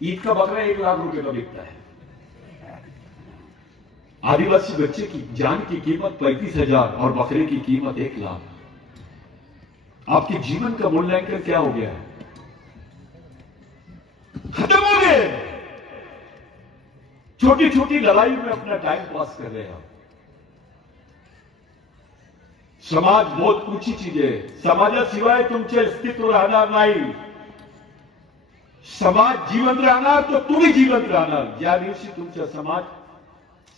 ईद का बकरा 1 लाख रुपए का बिकता है। आदिवासी बच्चे की जान की कीमत 35,000 और बकरे की कीमत 1 लाख। आपके जीवन का मूल्यांकन क्या हो गया है? खत्म हो गए। छोटी छोटी लड़ाई में अपना टाइम पास कर रहे हैं आप। समाज बहुत ऊंची चीज आहे. समाजाशिवाय तुमचे अस्तित्व राहणार नाही. समाज जिवंत राहणार तर तुम्ही जिवंत राहणार. ज्या दिवशी तुमचा समाज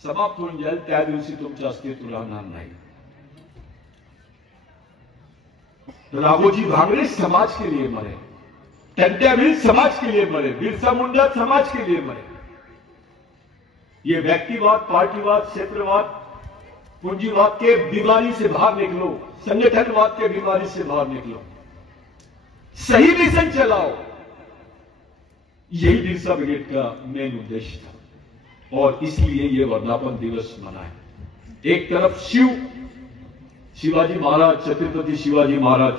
समाप्त होऊन जाईल त्या दिवशी तुमचं अस्तित्व राहणार नाही. राघोजी भांगरे समाज के लिए मरे, टंट्यावीर समाज के लिए मरे, बिरसा मुंडा समाज के लिए मरे. ये व्यक्तिवाद, पार्टीवाद, क्षेत्रवाद, पूंजीवाद के बीमारी से बाहर निकलो, संगठनवाद के बीमारी से बाहर निकलो, सही मिशन चलाओ. यही बिरसा ब्रिगेड का मेन उद्देश्य था और इसलिए ये वर्धापन दिवस मनाए. एक तरफ शिवाजी महाराज, छत्रपति शिवाजी महाराज,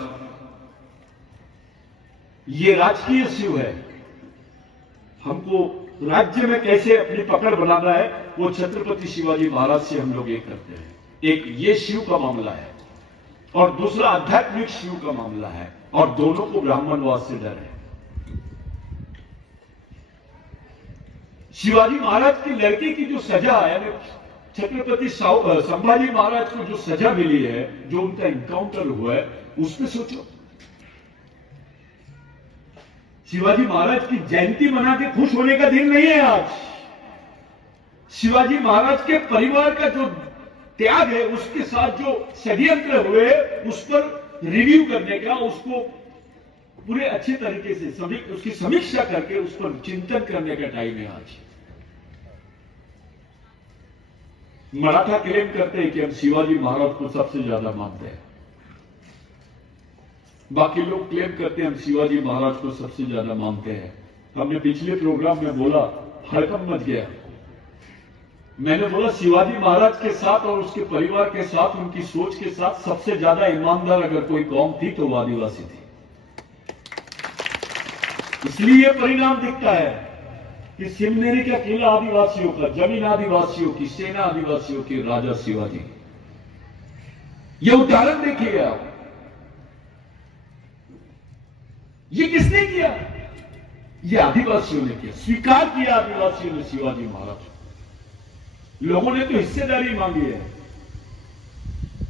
ये राजकीय शिव है. हमको राज्य में कैसे अपनी पकड़ बनाना है वो छत्रपति शिवाजी महाराज से हम लोग ये करते हैं. एक ये शिव का मामला है और दूसरा आध्यात्मिक शिव का मामला है और दोनों को ब्राह्मणवाद से डर है. शिवाजी महाराज की लड़के की जो सजा है, छत्रपति संभाजी महाराज को जो सजा मिली है, जो उनका इनकाउंटर हुआ है, उसमें सोचो. शिवाजी महाराज की जयंती मना के खुश होने का दिन नहीं है आज. शिवाजी महाराज के परिवार का जो त्याग है, उसके साथ जो षड्यंत्र हुए, उस पर रिव्यू करने का, उसको पूरे अच्छे तरीके से उसकी समीक्षा करके उस पर चिंतन करने का टाइम है आज. मराठा क्लेम करते हैं कि हम शिवाजी महाराज को सबसे ज्यादा मानते हैं. बाकी लोग क्लेम करते हैं हम शिवाजी महाराज को सबसे ज्यादा मानते हैं. हमने पिछले प्रोग्राम में बोला, हड़कंप मच गया. मैंने बोला शिवाजी महाराज के साथ और उसके परिवार के साथ, उनकी सोच के साथ सबसे ज्यादा ईमानदार अगर कोई कौम थी तो वो आदिवासी थी. इसलिए परिणाम दिखता है कि सिमनेरी का किला आदिवासियों का, जमीन आदिवासियों की, सेना आदिवासियों की, राजा शिवाजी. ये उदाहरण देखिए आप. ये किसने किया? ये आदिवासियों ने किया. स्वीकार किया आदिवासियों ने शिवाजी महाराज. लोगों ने तो हिस्सेदारी मांगी है.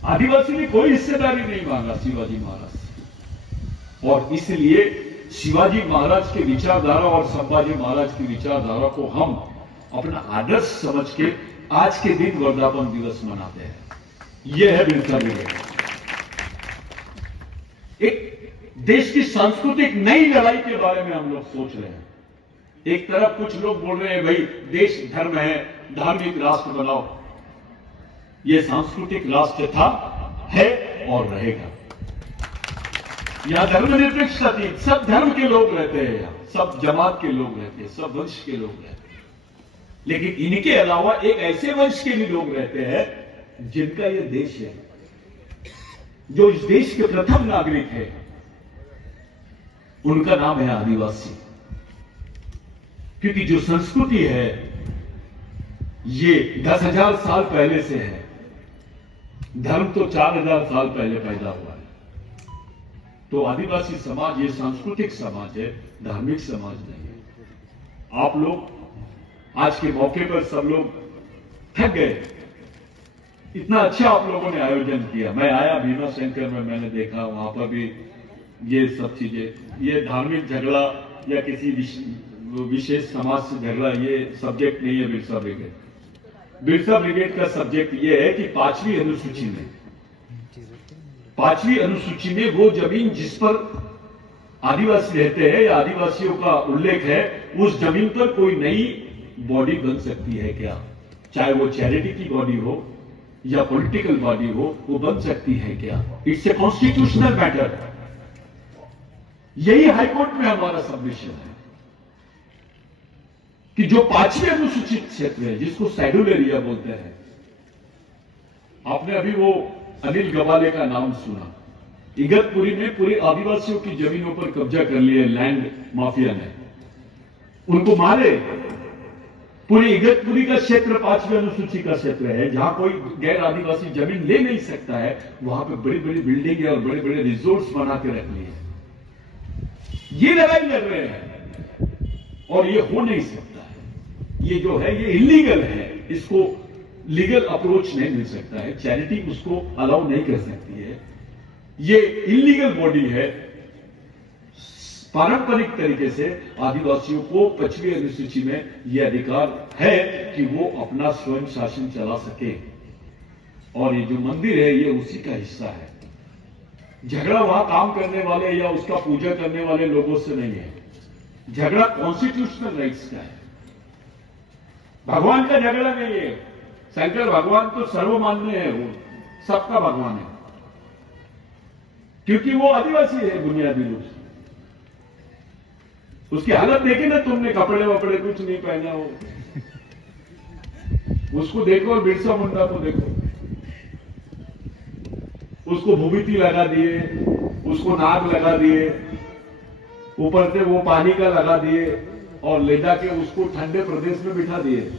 आदिवासी ने कोई हिस्सेदारी नहीं मांगा शिवाजी महाराज से. और इसलिए शिवाजी महाराज के विचारधारा और संभाजी महाराज की विचारधारा को हम अपना आदर्श समझ के आज के दिन वर्धापन दिवस मनाते हैं. यह है बिरसा ब्रिगेड. एक देश की सांस्कृतिक नई लड़ाई के बारे में हम लोग सोच रहे हैं. एक तरफ कुछ लोग बोल रहे हैं भाई देश धर्म है, धार्मिक राष्ट्र बनाओ. यह सांस्कृतिक राष्ट्र था, है और रहेगा. यहां धर्मनिरपेक्षता थी. सब धर्म के लोग रहते हैं, यहां सब जमात के लोग रहते हैं, सब वंश के लोग रहते हैं. लेकिन इनके अलावा एक ऐसे वंश के भी लोग रहते हैं जिनका यह देश है, जो इस देश के प्रथम नागरिक है. उनका नाम है आदिवासी. क्योंकि जो संस्कृति है ये 10,000 साल पहले से है. धर्म तो 4,000 साल पहले पैदा हुआ है. तो आदिवासी समाज ये सांस्कृतिक समाज है, धार्मिक समाज नहीं है. आप लोग आज के मौके पर सब लोग थक गए. इतना अच्छा आप लोगों ने आयोजन किया. मैं आया भीमा शंकर में, मैंने देखा वहां पर भी ये सब चीजें. ये धार्मिक झगड़ा या किसी विशेष समाज से झगड़ा, ये सब्जेक्ट नहीं है बिरसा ब्रिगेड. बिरसा ब्रिगेड का सब्जेक्ट ये है कि 5वीं अनुसूची में वो जमीन जिस पर आदिवासी रहते हैं या आदिवासियों का उल्लेख है, उस जमीन पर कोई नई बॉडी बन सकती है क्या? चाहे वो चैरिटी की बॉडी हो या पॉलिटिकल बॉडी हो, वो बन सकती है क्या? It's a constitutional matter. यही हाईकोर्ट में हमारा सबमिशन है कि जो 5वीं अनुसूचित क्षेत्र है, जिसको शेड्यूल एरिया बोलते हैं. आपने अभी वो अनिल गवाले का नाम सुना. इगतपुरी में पूरी आदिवासियों की जमीनों पर कब्जा कर लिया लैंड माफिया ने. उनको मारे। पूरी इगतपुरी का क्षेत्र 5वीं अनुसूची का क्षेत्र है, जहां कोई गैर आदिवासी जमीन ले नहीं सकता है, वहां पे बड़ी बड़ी बिल्डिंग और बड़े बड़े रिजोर्ट्स बना के रख लिए। ये लड़ाई लड़ रहे हैं और ये हो नहीं सकता है। ये जो है ये इलीगल है, इसको लीगल अप्रोच नहीं मिल सकता है, चैरिटी उसको अलाउ नहीं कर सकती है। ये इलीगल बॉडी है। पारंपरिक तरीके से आदिवासियों को 5वीं अनुसूची में यह अधिकार है कि वो अपना स्वयं शासन चला सके, और ये जो मंदिर है ये उसी का हिस्सा है। झगड़ा वहां काम करने वाले या उसका पूजा करने वाले लोगों से नहीं है, झगड़ा कॉन्स्टिट्यूशनल राइट्स का है, भगवान का झगड़ा नहीं है। शंकर भगवान तो सर्वमान्य है, वो सबका भगवान है, क्योंकि वो आदिवासी है बुनियादी रूप से। उसकी हालत देखी ना तुमने, कपड़े वपड़े कुछ नहीं पहना हो। उसको देखो और बिरसा मुंडा को देखो, उसको भूमिति लगा दिए, उसको नाग लगा दिए, ऊपर से वो पानी का लगा दिए और ले जाके उसको ठंडे प्रदेश में बिठा दिए।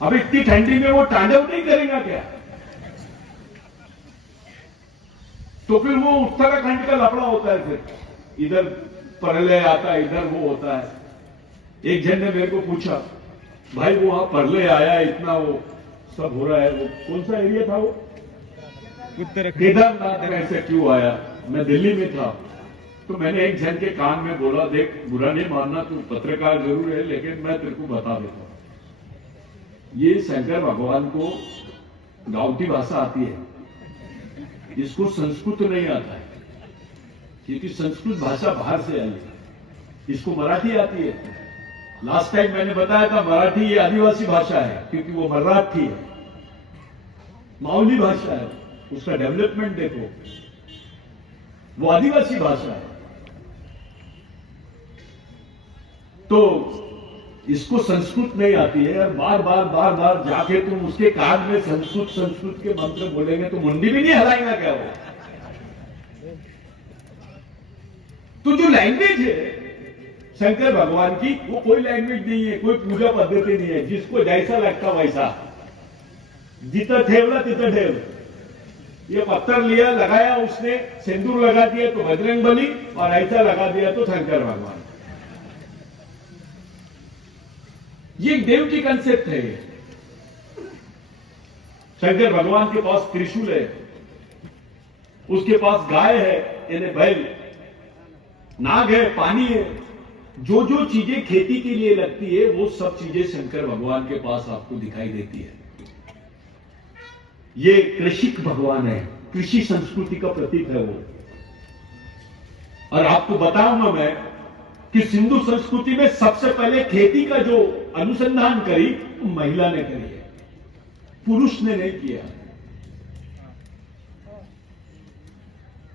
अब इतनी ठंडी में वो तांडव नहीं करेगा क्या? तो फिर वो उत्तराखंड का लफड़ा होता है, फिर इधर प्रलय आता है, इधर वो होता है। एक जन ने मेरे को पूछा, भाई वो वहां प्रलय आया, इतना वो सब हो रहा है, वो कौन सा एरिया था वो? केदारनाथ में ऐसे क्यों आया? मैं दिल्ली में था, तो मैंने एक जन के कान में बोला, देख बुरा नहीं मानना, तू पत्रकार जरूर है, लेकिन मैं तेरे को बता देता हूं, ये शंकर भगवान को गाँवटी भाषा आती है, इसको संस्कृत नहीं आता है, क्योंकि संस्कृत भाषा बाहर से आई है। इसको मराठी आती है। लास्ट टाइम मैंने बताया था मराठी ये आदिवासी भाषा है, क्योंकि वो मराठी है, माउली भाषा है, उसका डेवलपमेंट देखो, वो आदिवासी भाषा है। तो इसको संस्कृत नहीं आती है, और बार बार जाके तुम उसके कान में संस्कृत के मंत्र बोलेंगे तो मुंडी भी नहीं हिलाएगा क्या वो? तो जो लैंग्वेज है शंकर भगवान की, वो कोई लैंग्वेज नहीं है, कोई पूजा पद्धति नहीं है, जिसको जैसा लगता वैसा, जितना ठेवला तितना ठेव। ये पत्थर लिया, लगाया उसने, सिंदूर लगा दिया तो बजरंगबली, और ऐसा लगा दिया तो शंकर भगवान। ये एक देव की कंसेप्ट है। शंकर भगवान के पास त्रिशूल है, उसके पास गाय है यानी बैल, नाग है, पानी है, जो जो चीजें खेती के लिए लगती है वो सब चीजें शंकर भगवान के पास आपको दिखाई देती है। ये कृषिक भगवान है, कृषि संस्कृति का प्रतीक है वो। और आपको बताऊंगा मैं कि सिंधु संस्कृति में सबसे पहले खेती का जो अनुसंधान करी वो महिला ने करी है, पुरुष ने नहीं किया।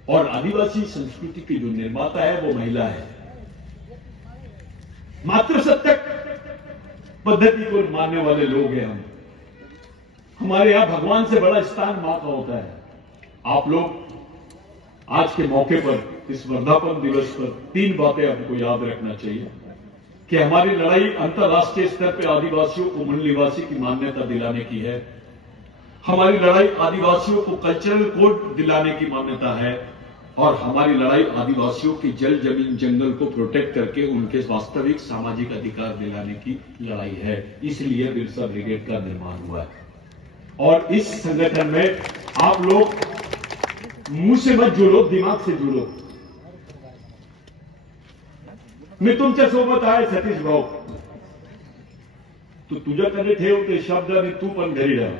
और आदिवासी संस्कृति की जो निर्माता है वो महिला है। मातृसत्तक पद्धति को मानने वाले लोग हैं हम। हमारे यहां भगवान से बड़ा स्थान मां का होता है। आप लोग आज के मौके पर, इस वर्धापन दिवस पर 3 बातें आपको याद रखना चाहिए कि हमारी लड़ाई अंतर्राष्ट्रीय स्तर पर आदिवासियों को मूल निवासी की मान्यता दिलाने की है। हमारी लड़ाई आदिवासियों को कल्चरल कोड दिलाने की मान्यता है, और हमारी लड़ाई आदिवासियों की जल, जमीन, जंगल को प्रोटेक्ट करके उनके वास्तविक सामाजिक अधिकार दिलाने की लड़ाई है। इसलिए बिरसा ब्रिगेड का निर्माण हुआ है। और इस संगठन में आप लोग मुंह से मत जुड़ो, दिमाग से जुड़ो। मी तुमच्या सोबत आहे सतीश भाऊ, तो तुझ्याकडे ठेव ते शब्द आणि तू पण घरी रह।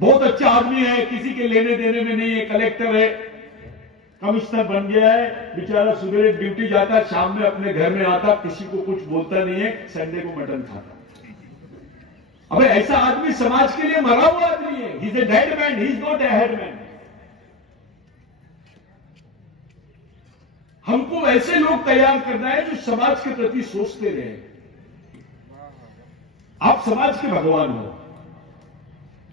बहुत अच्छा आदमी है, किसी के लेने देने में नहीं है, कलेक्टर है, कमिश्नर बन गया है, बेचारा सुबह ड्यूटी जाता, शाम में अपने घर में आता, किसी को कुछ बोलता नहीं है, संडे को मटन खाता। अबे ऐसा आदमी समाज के लिए मरा हुआ आदमी है। He is a dead man, he is not a head man. हमको ऐसे लोग तैयार करना है जो समाज के प्रति सोचते रहे। आप समाज के भगवान हो,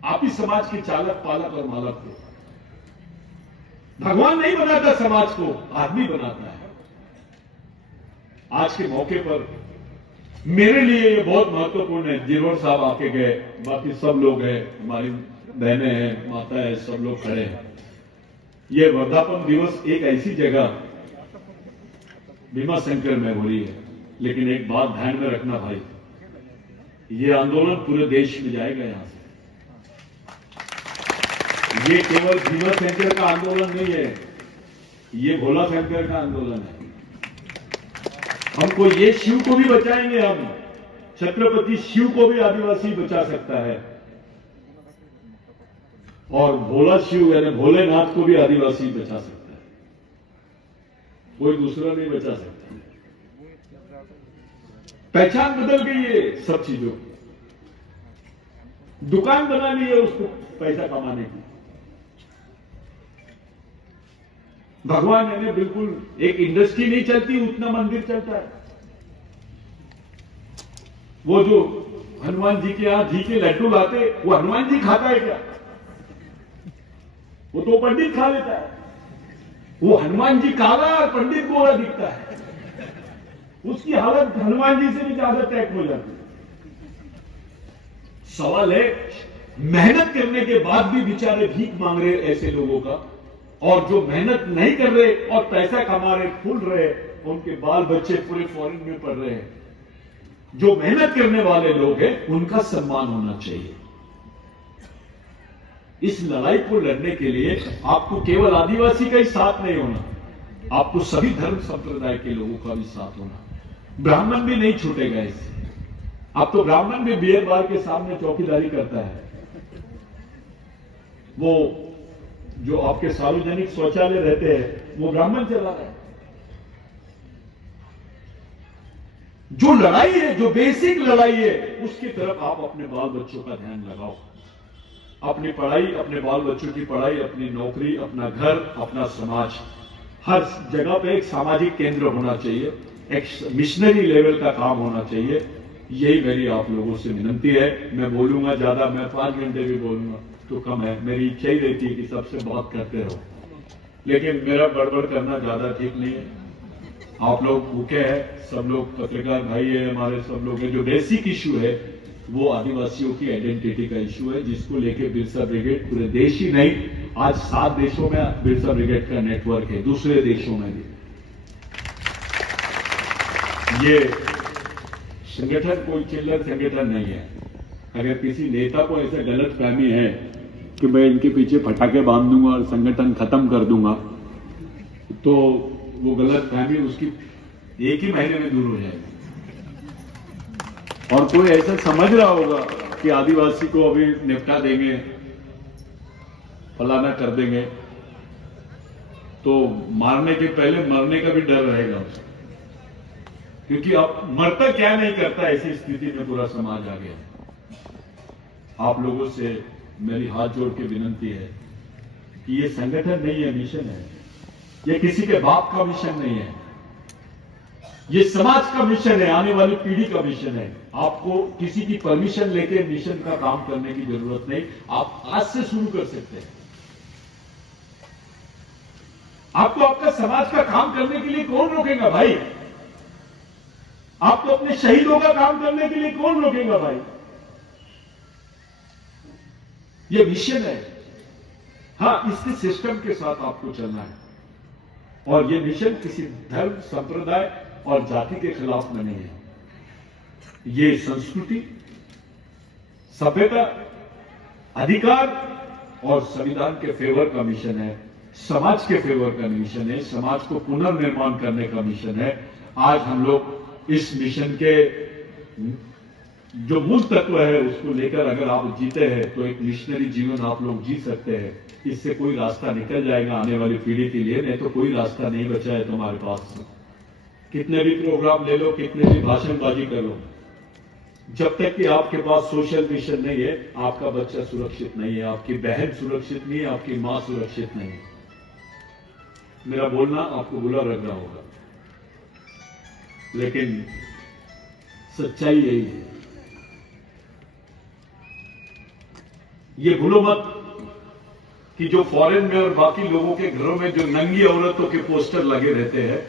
आप ही समाज के चालक, पालक और मालक हो। भगवान नहीं बनाता समाज को, आदमी बनाता है। आज के मौके पर मेरे लिए ये बहुत महत्वपूर्ण है। जीरोड़ साहब आके गए, बाकी सब लोग हैं, हमारी बहनें हैं, माता है, सब लोग खड़े हैं। ये वर्धापन दिवस एक ऐसी जगह भीमा शंकर में हो रही है, लेकिन एक बात ध्यान में रखना भाई, ये आंदोलन पूरे देश में जाएगा। यहां से ये केवल भीमा शंकर का आंदोलन नहीं है, ये भोला शंकर का आंदोलन है। हमको ये शिव को भी बचाएंगे हम, छत्रपति शिव को भी आदिवासी बचा सकता है, और भोला शिव यानी भोलेनाथ को भी आदिवासी बचा सकता है, कोई दूसरा नहीं बचा सकता। पहचान बदल गई है सब चीजों की, दुकान बना ली है उसको पैसा कमाने की। भगवान यानी बिल्कुल एक इंडस्ट्री नहीं चलती, उतना मंदिर चलता है। वो जो हनुमान जी के यहां घी के लड्डू लाते, वो हनुमान जी खाता है क्या? वो तो पंडित खा लेता है। वो हनुमान जी काला और पंडित गोरा दिखता है, उसकी हालत हनुमान जी से भी ज्यादा टैक हो जाती है। सवाल है, मेहनत करने के बाद भी बेचारे भीख मांग रहे ऐसे लोगों का, और जो मेहनत नहीं कर रहे और पैसा कमा रहे, फूल रहे, उनके बाल बच्चे पूरे फॉरेन में पढ़ रहे हैं। जो मेहनत करने वाले लोग हैं उनका सम्मान होना चाहिए। इस लड़ाई को लड़ने के लिए आपको केवल आदिवासी का ही साथ नहीं होना, आपको सभी धर्म संप्रदाय के लोगों का भी साथ होना। ब्राह्मण भी नहीं छूटेगा इससे। अब तो ब्राह्मण भी बीयर बार के सामने चौकीदारी करता है। वो जो आपके सार्वजनिक शौचालय रहते हैं वो ब्राह्मण चला रहा है। जो लड़ाई है, जो बेसिक लड़ाई है, उसकी तरफ आप अपने बाल बच्चों का ध्यान लगाओ। अपनी पढ़ाई, अपने बाल बच्चों की पढ़ाई, अपनी नौकरी, अपना घर, अपना समाज, हर जगह पे एक सामाजिक केंद्र होना चाहिए, एक मिशनरी लेवल का काम होना चाहिए। यही मेरी आप लोगों से विनती है। मैं बोलूंगा ज्यादा, मैं 5 घंटे भी बोलूंगा तो कम है। मेरी इच्छा ही रहती है कि सबसे बात करते रहो, लेकिन मेरा गड़बड़ करना ज्यादा ठीक नहीं है। आप लोग भूखे हैं, सब लोग पत्रकार भाई है, हमारे सब लोग हैं। जो बेसिक इश्यू है वो आदिवासियों की आइडेंटिटी का इश्यू है, जिसको लेके बिरसा ब्रिगेड पूरे देश ही नहीं, आज 7 देशों में बिरसा ब्रिगेड का नेटवर्क है, दूसरे देशों में भी। ये संगठन कोई चिल्लर संगठन नहीं है। अगर किसी नेता को ऐसा गलत फहमी है कि मैं इनके पीछे पटाखे बांध दूंगा और संगठन खत्म कर दूंगा, तो वो गलत फहमी उसकी एक ही महीने में दूर हो जाएगी। और कोई ऐसा समझ रहा होगा कि आदिवासी को अभी निपटा देंगे, फलाना कर देंगे, तो मारने के पहले मरने का भी डर रहेगा उसको, क्योंकि अब मरता क्या नहीं करता, ऐसी स्थिति में पूरा समाज आ गया। आप लोगों से मेरी हाथ जोड़ के विनती है कि ये संगठन नहीं है, मिशन है। ये किसी के बाप का मिशन नहीं है, ये समाज का मिशन है, आने वाली पीढ़ी का मिशन है। आपको किसी की परमिशन लेके मिशन का काम करने की जरूरत नहीं, आप आज से शुरू कर सकते हैं। आपको आपका समाज का काम करने के लिए कौन रोकेगा भाई? आपको अपने शहीदों का काम करने के लिए कौन रोकेगा भाई? ये मिशन है। हाँ, इसके सिस्टम के साथ आपको चलना है, और ये मिशन किसी धर्म, संप्रदाय और जाति के खिलाफ में नहीं है। ये संस्कृति, सभ्यता, अधिकार और संविधान के फेवर का मिशन है, समाज के फेवर का मिशन है, समाज को पुनर्निर्माण करने का मिशन है। आज हम लोग इस मिशन के जो मूल तत्व है उसको लेकर अगर आप जीते हैं तो एक मिशनरी जीवन आप लोग जी सकते हैं। इससे कोई रास्ता निकल जाएगा आने वाली पीढ़ी के लिए, नहीं तो कोई रास्ता नहीं बचा है तुम्हारे पास। कितने भी प्रोग्राम ले लो, कितने भी भाषणबाजी कर लो, जब तक कि आपके पास सोशल मिशन नहीं है, आपका बच्चा सुरक्षित नहीं है, आपकी बहन सुरक्षित नहीं है, आपकी मां सुरक्षित नहीं है। मेरा बोलना आपको बुरा लग रहा होगा, लेकिन सच्चाई यही है। ये भूलो मत कि जो फॉरेन में और बाकी लोगों के घरों में जो नंगी औरतों के पोस्टर लगे रहते हैं,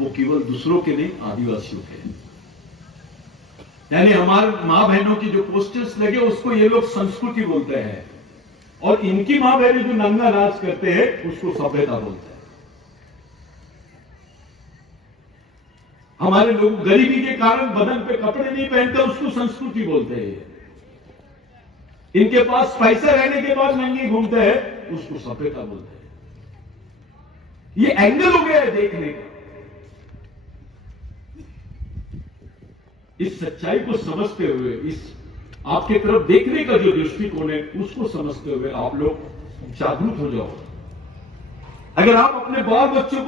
वो केवल दूसरों के नहीं, आदिवासियों के हैं। यानी हमारे मां बहनों की जो पोस्टर्स लगे उसको ये लोग संस्कृति बोलते हैं, और इनकी मां बहनें जो नंगा नाच करते हैं उसको सभ्यता बोलते हैं। हमारे लोग गरीबी के कारण बदन पे कपड़े नहीं पहनते, उसको संस्कृति बोलते हैं। इनके पास पैसे रहने के बाद नंगे घूमते हैं, उसको सभ्यता बोलते हैं। ये एंगल हो गया है देखने का। इस सच्चाई को समझते हुए, इस आपके तरफ देखने का जो दृष्टिकोण है उसको समझते हुए आप लोग जागरूक हो जाओ। अगर आप अपने बाल बच्चों को